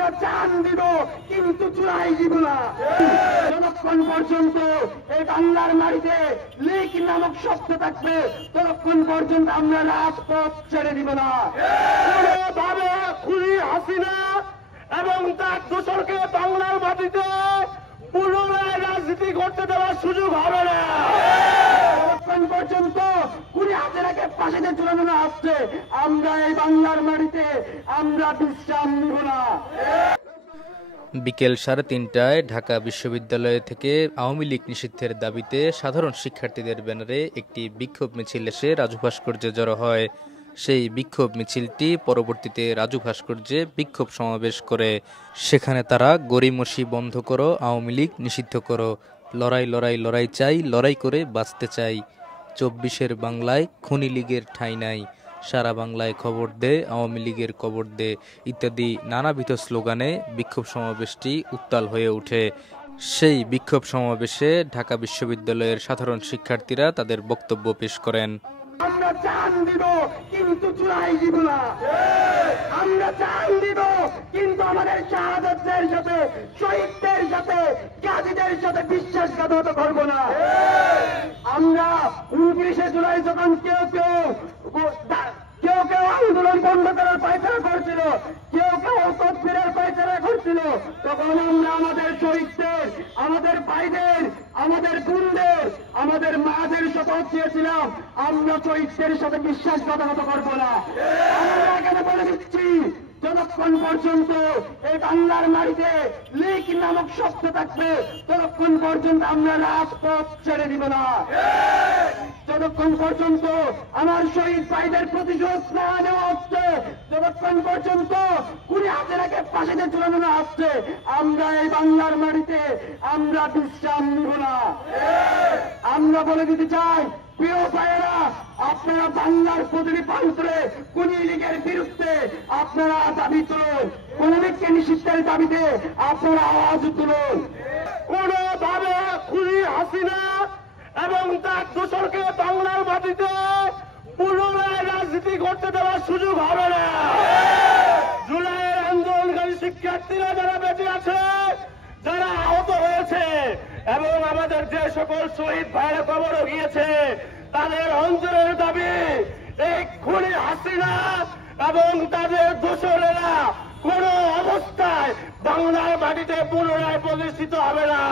আমরা জান দিব কিন্তু চুলাই দিব না। যতক্ষণ পর্যন্ত এই বাংলার মাটিতে লীগ নামক শব্দ থাকবে ততক্ষণ পর্যন্ত আমরা রাজপথ ছেড়ে দিব না। কোনোভাবে খুনি হাসিনা এবং তার দোসরকে বাংলার মাটিতে পুনরায় রাজনীতি করতে দেওয়ার সুযোগ হবে না। ততক্ষণ পর্যন্ত খুনি হাসিনাকে ফাঁসিতে ঝুলানো না হচ্ছে আমরা এই বাংলার মাটিতে আমরা বিশ্রাম নিব না। বিকেল 3:30টায় ঢাকা বিশ্ববিদ্যালয় থেকে আওয়ামী লীগ নিষিদ্ধের দাবিতে সাধারণ শিক্ষার্থীদের ব্যানারে একটি বিক্ষোভ মিছিল এসে রাজু ভাস্কর্যে জড়ো হয়। সেই বিক্ষোভ মিছিলটি পরবর্তীতে রাজু ভাস্কর্যে বিক্ষোভ সমাবেশ করে। সেখানে তারা গড়িমসি বন্ধ করো, আওয়ামী লীগ নিষিদ্ধ করো, লড়াই লড়াই লড়াই চাই, লড়াই করে বাঁচতে চাই, 24-এর বাংলায় খুনি লীগের ঠাঁই নাই, সারা বাংলায় খবর দে, আওয়ামী লীগের কবর দে ইত্যাদি নানাবিধ স্লোগানে বিক্ষোভ সমাবেশটি উত্তাল হয়ে ওঠে। সেই বিক্ষোভ সমাবেশে ঢাকা বিশ্ববিদ্যালয়ের সাধারণ শিক্ষার্থীরা তাদের বক্তব্য পেশ করেন। আমরা জান দিব কিন্তু চুলাই দিব না। আমরা জান দিব কিন্তু আমাদের শাহাদাতের সাথে, শহীদদের সাথে, গাজীদের সাথে বিশ্বাসঘাতকতা করব না। আমরা 29শে জুলাই যখন কেউ কেউ আন্দোলন বন্ধ করার পায়চারা করছিল, কেউ তকবীরের পায়চারা করছিল, তখন আমরা আমাদের শহীদদের, আমাদের ভাইদের, আমাদের বোনদের, আমাদের মাদের শপথ দিয়েছিলাম আমরা শহীদদের সাথে বিশ্বাসঘাতকতা করব না। আমরা এখানে বলে দিচ্ছি যতক্ষণ পর্যন্ত এই বাংলার মাটিতে লীগ নামক শব্দ থাকবে ততক্ষণ পর্যন্ত আমরা রাজপথ ছেড়ে দিব না। যতক্ষণ পর্যন্ত আমার শহীদ ভাইদের প্রতিশোধ না নেওয়া হচ্ছে, যতক্ষণ পর্যন্ত খুনি হাসিনাকে ফাঁসিতে ঝুলানো না হচ্ছে আমরা এই বাংলার মাটিতে আমরা বিশ্রাম নিব না। আমরা বলে দিতে চাই প্রিয় ভাইয়েরা, আপনারা বাংলার প্রতিটি প্রান্তরে খুনি লীগের বিরুদ্ধে আপনারা দাবি তুলুন, খুনি লীগকে নিষিদ্ধের দাবিতে আপনারা আওয়াজ তুলুন। কোনোভাবে খুনি হাসিনা এবং তার দোসরকে বাংলার মাটিতে পুনরায় রাজনীতি করতে দেওয়ার সুযোগ হবে না। জুলাইয়ের আন্দোলনকারী শিক্ষার্থীরা যারা বেঁচে আছে, যারা আহত হয়েছে এবং আমাদের যে সকল শহীদ ভাইরা কবরও গিয়েছে, তাদের অন্তরের দাবি এই খুনি হাসিনা এবং তাদের দোসরেরা কোন অবস্থায় বাংলার মাটিতে পুনরায় প্রতিষ্ঠিত হবে না।